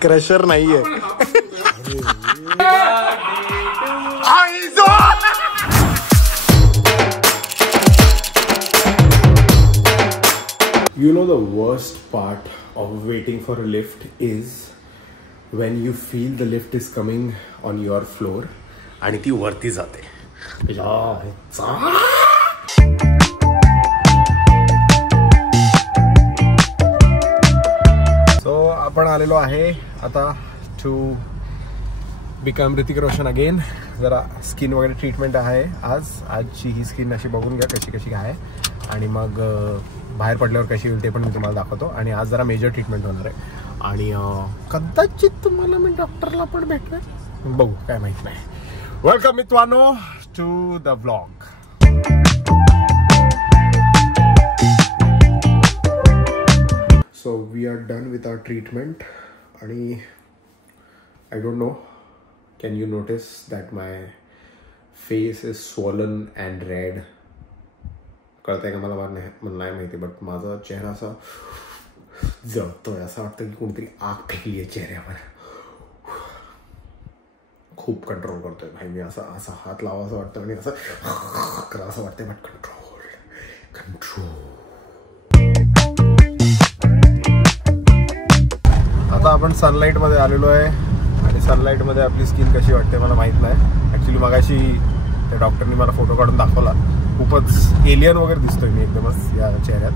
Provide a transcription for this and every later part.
Crusher नाहीये. You know the worst part of waiting for a lift is when you feel the lift is coming on your floor आणि ती वरती जाते. So आपण आलेलो आहे आता to become Hrithik Roshan again. जरा स्किन वगैरे ट्रीटमेंट आहे आजची ही स्किन अशी बघून घ्या कशी कशी आहे आणि मग बाहेर पडल्यावर कशी होईल ते पण मी तुम्हाला दाखवतो. आणि आज जरा मेजर ट्रीटमेंट होणार आहे आणि कदाचित तुम्हाला मी डॉक्टरला पण भेटवेल, बघू काय माहित नाही. वेलकम मित्रांनो to the vlog. So we are done with our treatment आणि I don't know, can you notice that my face is swollen and red. कळतंय का मला नाही माहिती, बट माझा चेहरा असा जळतोय, असं वाटतं की कोणतरी आग फेकली आहे चेहऱ्यावर. खूप कंट्रोल करतोय भाई मी, असा हात लावा असं वाटतं आणि असं करा असं वाटतंय, बट कंट्रोल. आता आपण सनलाईटमध्ये आलेलो आहे आणि सनलाईटमध्ये आपली स्किन कशी वाटते मला माहीत नाही. ॲक्च्युली मगाशी त्या डॉक्टरनी मला फोटो काढून दाखवला, खूपच एलियन वगैरे दिसतोय मी एकदमच या चेहऱ्यात.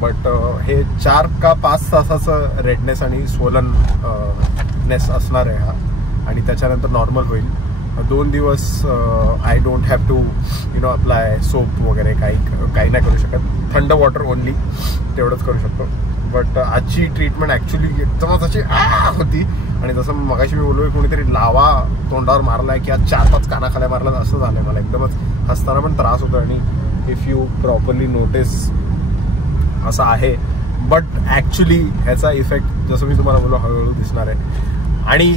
बट हे 4 का 5 तासाचं रेडनेस आणि स्वोलननेस असणार आहे हा, आणि त्याच्यानंतर नॉर्मल होईल. 2 दिवस I don't have to apply soap वगैरे काही नाही करू शकत. थंड वॉटर ओनली तेवढंच करू शकतो. बट आजची ट्रीटमेंट ॲक्च्युली एकदमच अशी होती. आणि जसं मगाशी मी बोललो कोणीतरी लावा तोंडावर मारलाय किंवा 4-5 कानाखाल्या मारला असं झालंय मला. एकदमच हसताना पण त्रास होतो आणि इफ यू प्रॉपरली नोटीस असं आहे. बट ॲक्च्युली ह्याचा इफेक्ट जसं मी तुम्हाला बोललो हळूहळू दिसणार आहे. आणि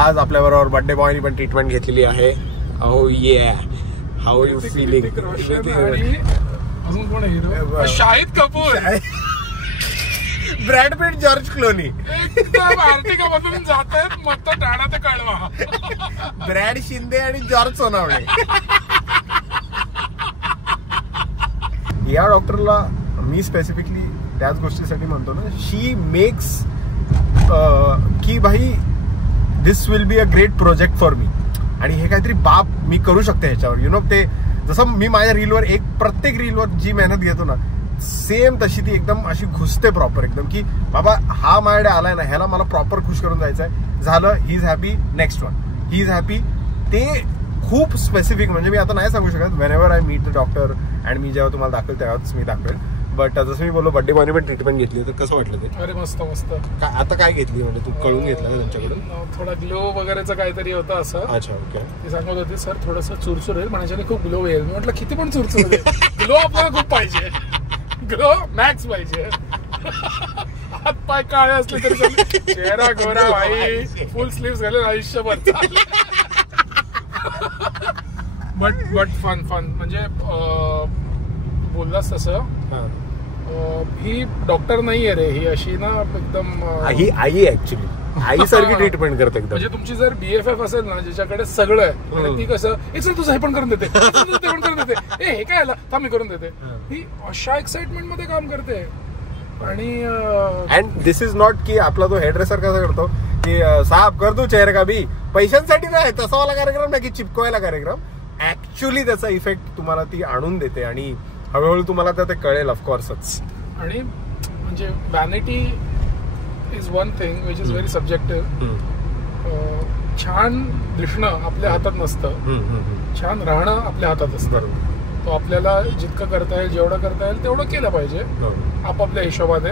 आज आपल्याबरोबर बर्थडे बॉयनी पण ट्रीटमेंट घेतलेली आहे. अहो ये how you feeling? Shahid Kapoor, Brad Pitt, George Clooney एकदम आर्टिकामधून जात आहेत मत ठाणा ते कळवा. ब्रॅड शिंदे आणि जॉर्ज सोनावणे. या डॉक्टरला मी स्पेसिफिकली त्याच गोष्टीसाठी म्हणतो ना, शी मेक्स की भाई this will be a great project for me. आणि हे काहीतरी बाप मी करू शकते ह्याच्यावर. ते जसं मी माझ्या रीलवर प्रत्येक रीलवर जी मेहनत घेतो ना, सेम तशी ती एकदम अशी घुसते प्रॉपर एकदम, की बाबा हा माझ्याकडे आलाय ना, ह्याला मला प्रॉपर खुश करून जायचं आहे. झालं, he is happy, next one, he is happy. ते खूप स्पेसिफिक, म्हणजे मी आता नाही सांगू शकत. Whenever I meet the doctor and मी जेव्हा तुम्हाला दाखवेल तेव्हाच मी दाखवेल. बट जसं मी बोललो बर्थडे बॉयने पण ट्रीटमेंट घेतली, तर कसं वाटलं ते? अरे मस्त मस्त. आता काय घेतली म्हणजे तू कळून घेतलं त्यांच्याकडून? थोडा ग्लो वगैरेचं काहीतरी होतं असं. अच्छा, ओके. ते सांगत होते सर थोडंसं चुरचुर येईल, म्हणायच्याने खूप ग्लो येईल. मी म्हटलं किती पण चुरचुर येईल, ग्लो आपल्याला खूप पाहिजे, ग्लो मॅक्स पाहिजे. हात पाय काळे असले तरी चेहरा गोरा भाई, फुल स्लीव्स घालून आयुष्यभर. बट फन म्हणजे बोललास तसं, ही डॉक्टर नाहीये रे, ही अशी ना एकदम आई ऍक्च्युअली आईसारखी ट्रीटमेंट करते एकदम. म्हणजे तुमची जर BFF असेल ना, ज्याच्याकडे सगळं आहे आणि ती कसं एक तुझं हे पण करून देते, ते पण करून देते, हे काय आला थांब मी करून देते, ही अशा एक्साइटमेंट मध्ये काम करते. आणि अँड दिस इज नॉट की आपला तो हेअरड्रेसर कसा करतो की साफ कर दू चेहरे का भी, पैशांसाठी नाही तसा वाला कार्यक्रम नाही की चिपकवायला कार्यक्रम. ऍक्च्युली त्याचा इफेक्ट तुम्हाला ती आणून देते आणि हळूहळू तुम्हाला ते कळेल ऑफकोर्सच. आणि म्हणजे vanity is one thing which is very subjective. छान दिसणं आपल्या हातात नसतं, छान राहणं आपल्या हातात असतं. तो आपल्याला जितकं करता येईल, जेवढं करता येईल तेवढं केलं पाहिजे आपापल्या हिशोबाने.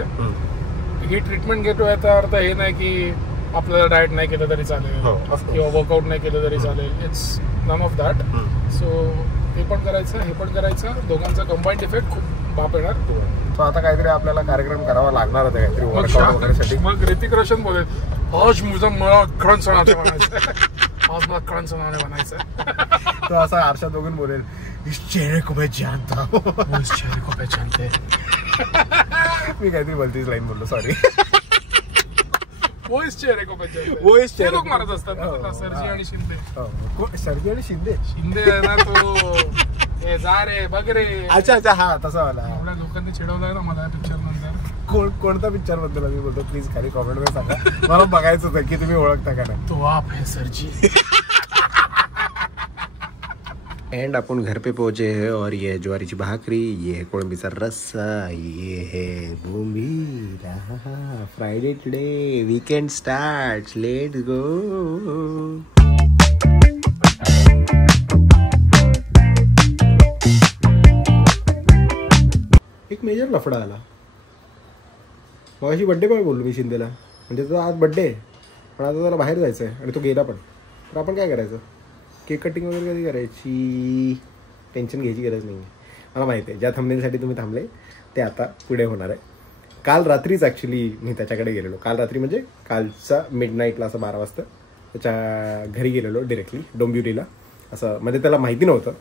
ही ट्रीटमेंट घेतोय याचा अर्थ हे नाही की आपल्याला डाएट नाही केलं तरी चालेल किंवा वर्कआउट नाही केलं तरी चालेल. It's none of that. So ते पण करायचं, हे पण करायचं, दोघांचा कंबाईंड इफेक्ट खूप बाप येणार. तो आता काहीतरी आपल्याला कार्यक्रम करावा लागणार होता काहीतरी वर्कआउट वगैरेसाठी. मग ऋतिक रोशन बोलेल आज मुझा मला खरंच सण आता म्हणायचं, बहुत कळांचं नाव नाही बनायचं. तो असा आरशात बघून बोलेल इस चेहरे को मैं जानता हूं. इस चेहरे को पहचानते. मी काहीतरी बोलतीच लाईन बोललो सॉरी. वो इस चेहरे को पहचानते. वो इस चेहरे लोक मारत असतात ना, सरजी आणि शिंदे. सरजी आणि शिंदे. शिंदे आहे ना तो. ए जा रे बघ रे. अच्छा हा तसा वाला. एवढ्या लोकांनी चिडवलंय ना मला पिक्चर नंतर. कोणता पिक्चर बद्दल मी बोलतो प्लीज खाली कॉमेंट मध्ये सांगा. मला बघायचं होतं की तुम्ही ओळखता का नाही. तो आप है सरजी. एंड अपन घर पे पहुंचे हैं और ये है ज्वारीची भाकरी, ये है कोळंबीचा रस्सा, ये है बोंबील. Friday today, weekend starts, let's go. एक मेजर लफडा आला. मगाशी बड्डे बॉय बोललो मी शिंदेला, म्हणजे तुझा आज बड्डे आहे पण आता त्याला बाहेर जायचं आहे आणि तो गेला पण. तर आपण काय करायचं? केक कटिंग वगैरे कधी करायची? टेन्शन घ्यायची गरज नाही आहे. मला माहिती आहे ज्या थंबनेलसाठी तुम्ही थांबले ते आता पुढे होणार आहे. काल रात्रीच ॲक्च्युली मी त्याच्याकडे गेलेलो. काल रात्री म्हणजे कालचा मिडनाईटला असं 12 वाजता त्याच्या घरी गेलेलो डिरेक्टली डोंबिवलीला. असं म्हणजे त्याला माहिती नव्हतं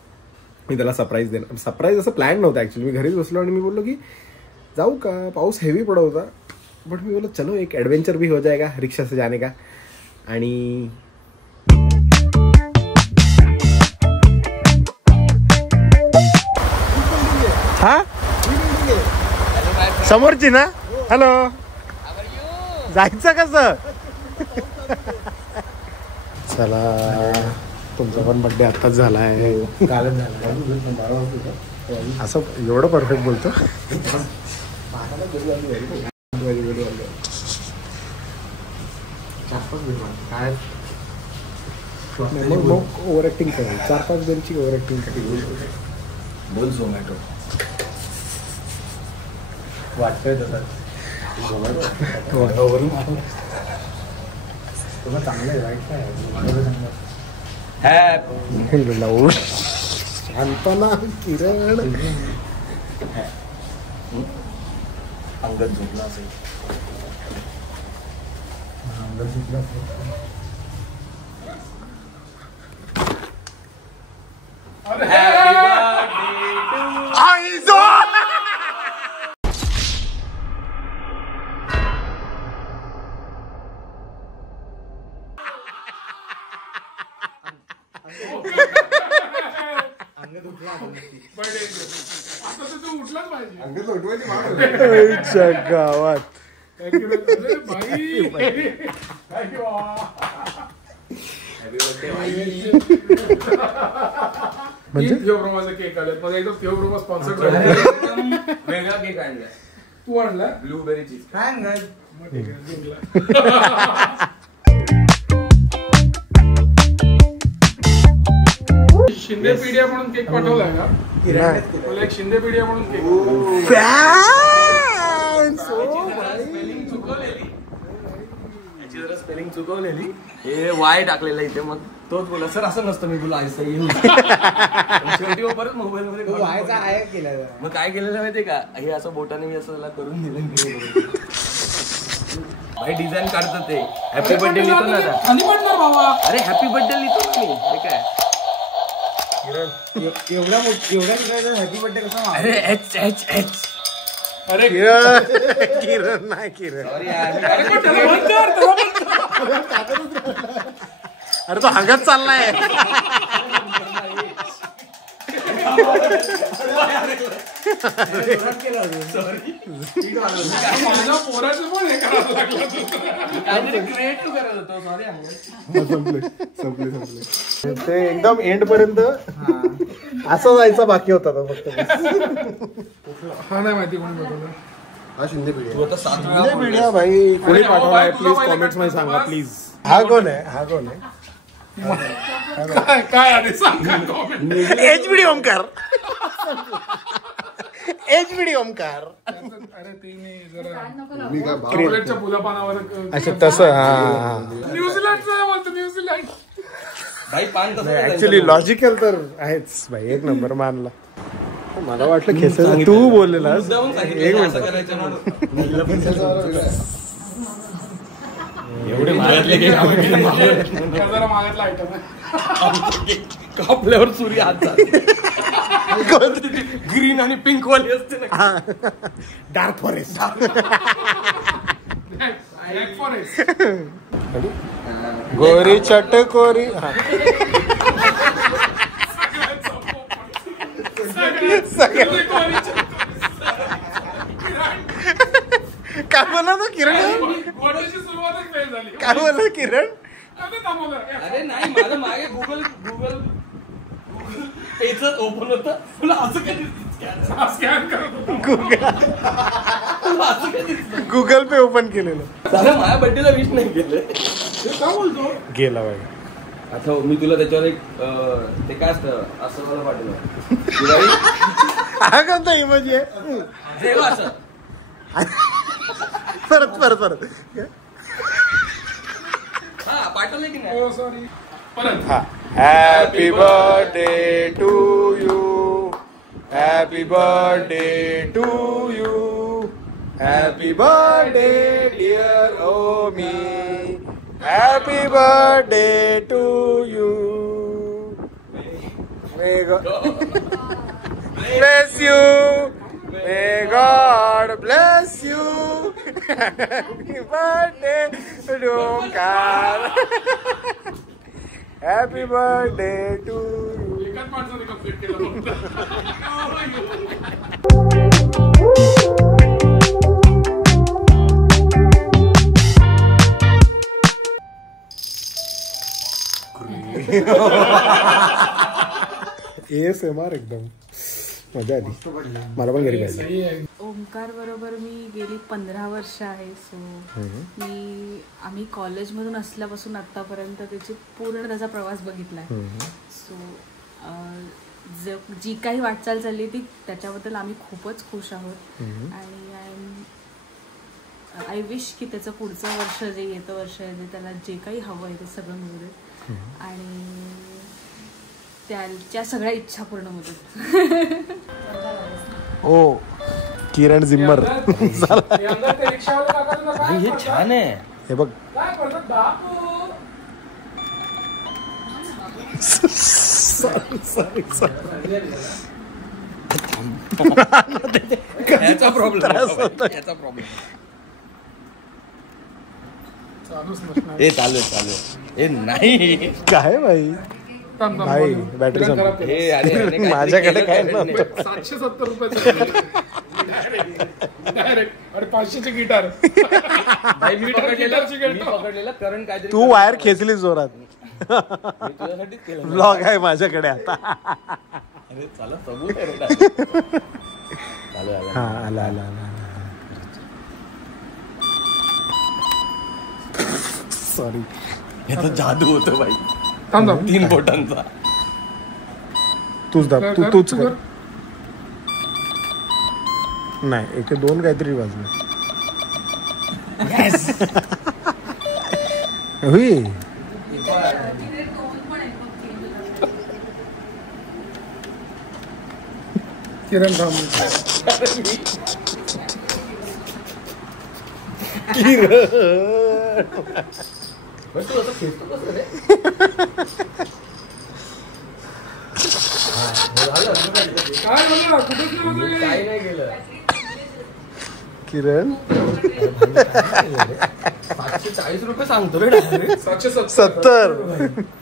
मी त्याला सरप्राईज देणार. सरप्राईज असं प्लॅन नव्हतं ॲक्च्युली. मी घरीच बसलो आणि मी बोललो की जाऊ का. पाऊस हेवी पडत होता बट मी बोललो चलो एक ॲडव्हेंचर भी हो जाएगा रिक्षा से जाने का. आणि हा समोरची ना. हॅलो जायचं कसं. चला तुमचा पण बड्डे आत्ताच झाला आहे. असं एवढं परफेक्ट बोलतो. काय ओव्हर ऍक्टिंग करेल. 4-5 बेलची ओव्हर ऍक्टिंग करेल. बोल झोमॅटो वाटतंय तसं. तुला चांगलं आहे वाईट काय. शांतना किरण अंगद झोपला असेल. अंगद झोपला असेल. गावात म्हणजे केक आले माझा एकदम फेवरेट स्पॉन्सर. वेगळा केक आणलाय. तू आणला ब्लूबेरी चीज. शिंदे पीडिया म्हणून केक पाठवलाय का. मला एक शिंदे पीडिया म्हणून केक. स्पेलिंग चुकवलेली. हे वाय टाकलेलं इथे. मग तोच बोला सर असं नसतं. मी बोला असं येऊ शेवटी परत मोबाईल मध्ये मग काय केलेलं माहितीये का. हे असं बोटाने मी असं करून दिलं. भाई डिझाईन काढतात ते. हॅपी बर्थडे लिहितो ना आता. अरे हॅपी बर्थडे लिहितो ना मी. हे काय एवढा हॅपी बर्थडे कसा. अरे एच एच एच. अरे किरण नाही किरण. अरे तो हगत चाललाय. माझ्या पोराचं पण हे करावं लागलं. क्रिएटिव्ह करत होतो. सॉरी संपले ते एकदम एंड पर्यंत असं जायचा बाकी होता तो फक्त. हा नाही माहिती कोणी बघवलं. हा शिंदे पिढी. तू आता 7 शिंदे पिढ्या भाई कोणी पाठवलाय प्लीज कॉमेंट्स मध्ये सांगा प्लीज. हा कोण आहे. हा कोण आहे. काय आले सांगा comment. HBD Omkar. HBD Omkar. अरे तिने जरा चॉकलेटच्या फुलापानावर. अच्छा तसं. हा न्यूझीलंडचं बोलतो. न्यूझीलंड भाई पान तसं ऍक्च्युली लॉजिकल तर आहेच भाई. एक नंबर मानला. मला वाटलं खेसायला तू बोललेला. एक मिनिट एवढे मागातले जरा मागातला आयटम आहे. कापल्यावर सूर्य हात ग्रीन आणि पिंक वाली असते ना. Dark forest. Black forest. गोरी चटकोरी. काय बोला ना किरण? सुरुवातच फेल झाली. काय बोला किरण? अरे नाही माझं मागे गुगल पेजच ओपन होतं. तुला असं काय स्कॅन करत गुगल पे ओपन केलेलं. माझ्या बर्थडेला विश नाही केलं. काय बोलतो गेला बाई. आता मी तुला त्याच्यावर एक ते काय असतं असं मला पाठवलं. हा कोणता इमोजी आहे? असं परत हा पाठवलं की नाही. सॉरी परत. Happy birthday to you. Happy birthday to you. Happy birthday dear Omi. Happy birthday to you. May God bless you. May God bless you. Happy birthday, Dokar. Happy birthday to you. एकाच माणसाने complete केलं. ASMR एकदम मजा आली. मला पण घरी पाहिजे. ओमकार बरोबर मी गेली 15 वर्ष आहे. सो आम्ही कॉलेजमधून असल्यापासून आतापर्यंत त्याची पूर्ण त्याचा प्रवास बघितलाय. सो जी काही वाटचाल चालली ती त्याच्याबद्दल आम्ही खूपच खुश आहोत. आणि आय विश की त्याचं पुढचं वर्ष जे येतं वर्ष आहे ते त्याला जे काही हवं आहे ते सगळं मिळू दे आणि त्याच्या सगळ्या इच्छा पूर्ण होतात. ओ किरण जिम्मर. हे छान आहे. हे बघ याचा प्रॉब्लेम. हे चालू हे नाही काय भाई. भाई बॅटरी संपली. माझ्याकडे काय नव्हतं. 770 रुपये आणि 500ची गिटार. मी पकडलेला करंट काहीतरी. तू वायर खेचली जोरात. तुझ्यासाठीच केलं. ब्लॉग आहे माझ्याकडे आता. अरे चला सबूत आहे. हा आला. सॉरी. याचा जादू होतो बाई. 3 बोटांचा. तूच दाब. तूच कर. नाही 1 2 काहीतरी वाजलं. होई. किरण काही नाही गेलं. किरण 740 रुपये सांगतो रे. 770.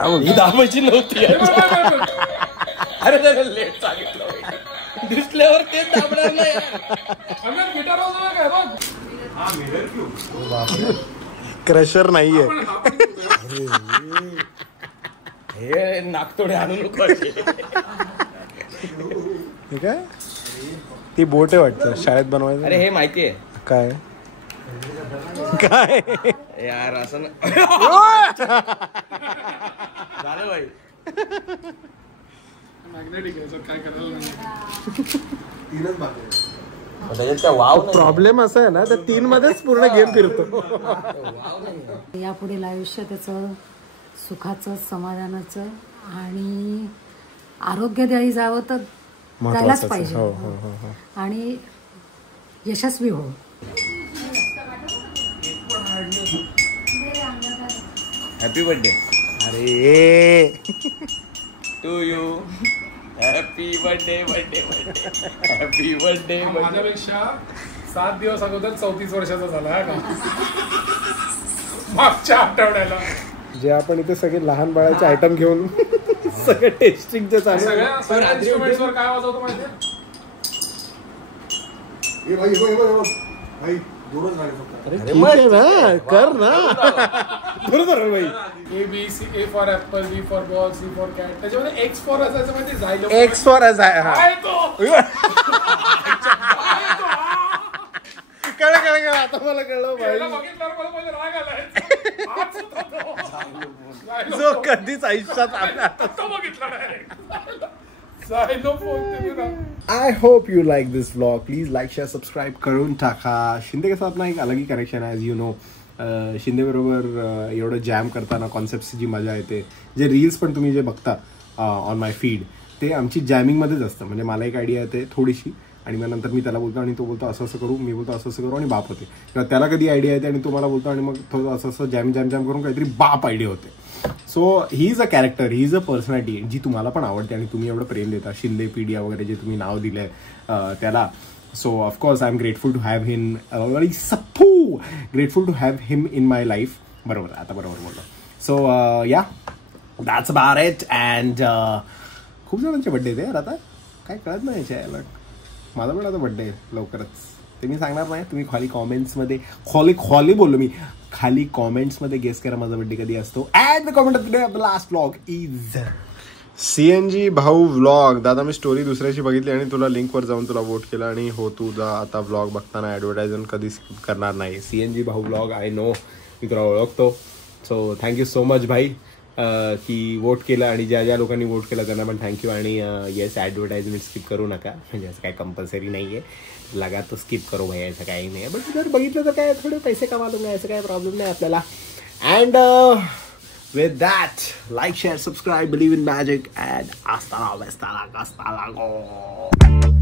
ही दाबायची नव्हती. अरे त्याला लेट सांगितलं. दिसल्यावर तेच दाबणार नाही. गिटार काय बघ. क्रशर नाहीये. हे नागतोडे आणू नको. ठीक आहे. ती बोट आहे वाटतं शाळेत बनवायचं. अरे हे माहितीये काय काय यार असं झालं बाई. मॅग्नेटिक आहे काय करायला प्रॉब्लेम असा आहे ना त्या 3 मध्येच पूर्ण गेम फिरतो. यापुढील आयुष्य त्याचं सुखाचं समाधानाचं आणि आरोग्यदायी जावं तर जायलाच पाहिजे. आणि यशस्वी हो. हॅपी बर्थडे अरे to you. Happy birthday birthday birthday happy birthday. माझ्यापेक्षा 7 दिवस अगोदर 34 वर्षाचा झाला का मागच्या आठवड्याला. जे आपण इथे सगळे लहान बाळाचे आयटम घेऊन सगळे टेस्टिंग जे चालू सगळ्या इन्स्ट्रुमेंट्सवर काय वाजवतो माहितीये? कर ना बरोबर भाई. A for apple, B for ball, C for cat. त्याच्यामध्ये X फॉर असायचं माहिती जायलो. एक्स फॉर अस आहे. कळलं आता मला कळलं भाई. बघितल्यावर मला पहिले राग आलाय. जो कधीच आयुष्यात बघितला जायलो phone. I hope you like this vlog. Please like share subscribe करून टाका. शिंदे के साथ ना एक अलग ही कनेक्शन आहे, ॲज यू नो. शिंदे बरोबर एवढं जॅम करताना कॉन्सेप्टची जी मजा येते, जे रील्स पण तुम्ही जे बघता ऑन माय फीड, ते आमची जॅमिंगमध्येच असतं. म्हणजे मला एक आयडिया येते थोडीशी, आणि मग नंतर मी त्याला बोलतो आणि तो बोलतो असं असं करू, मी बोलतो असं असं करू आणि बाप होते. किंवा त्याला कधी आयडिया येते आणि तो मला बोलतो आणि मग थोडं असं असं जॅम करून काहीतरी बाप आयडिया होते. So he is a character, he is a personality जी तुम्हाला पण आवडते आणि तुम्ही एवढं प्रेम देता. शिंदे पीडिया वगैरे जे तुम्ही नाव दिलंय त्याला. So of course I am grateful to have him, grateful to have him in my life. बरोबर, आता बरोबर बोललो. सो या दॅट्स अबाउट इट. अँड खूप जणांचे बड्डे आहेत यार आता, काय कळत नाही याच्या. माझा पण आता बड्डे लवकरच, ते मी सांगणार नाही. तुम्ही खाली कॉमेंट्समध्ये खाली बोललो मी, खाली कॉमेंट्समध्ये गेस करा माझा बड्डे कधी असतो. And the comment of the day of the last vlog is CNG भाऊ व्लॉग. दादा मी स्टोरी दुसऱ्याची बघितली आणि तुला लिंकवर जाऊन तुला वोट केलं आणि हो तुझा आता व्लॉग बघताना ॲडव्हर्टायझमेंट कधी स्किप करणार नाही. CNG भाऊ व्लॉग, आय नो, मी तुला ओळखतो. सो थँक्यू सो मच भाई की वोट केलं, आणि ज्या ज्या लोकांनी वोट केलं त्यांना पण थँक्यू. आणि येस, ॲडव्हर्टाइजमेंट स्किप करू नका, म्हणजे असं काय कंपल्सरी नाही आहे. लगा तो स्किप करो भाई, असं काही नाही आहे. बट जर बघितलं तर काय थोडे पैसे कमा लूंगा, असं काय प्रॉब्लेम नाही आपल्याला. And with that, like, share, subscribe, believe in magic, and hasta la vista, hasta luego.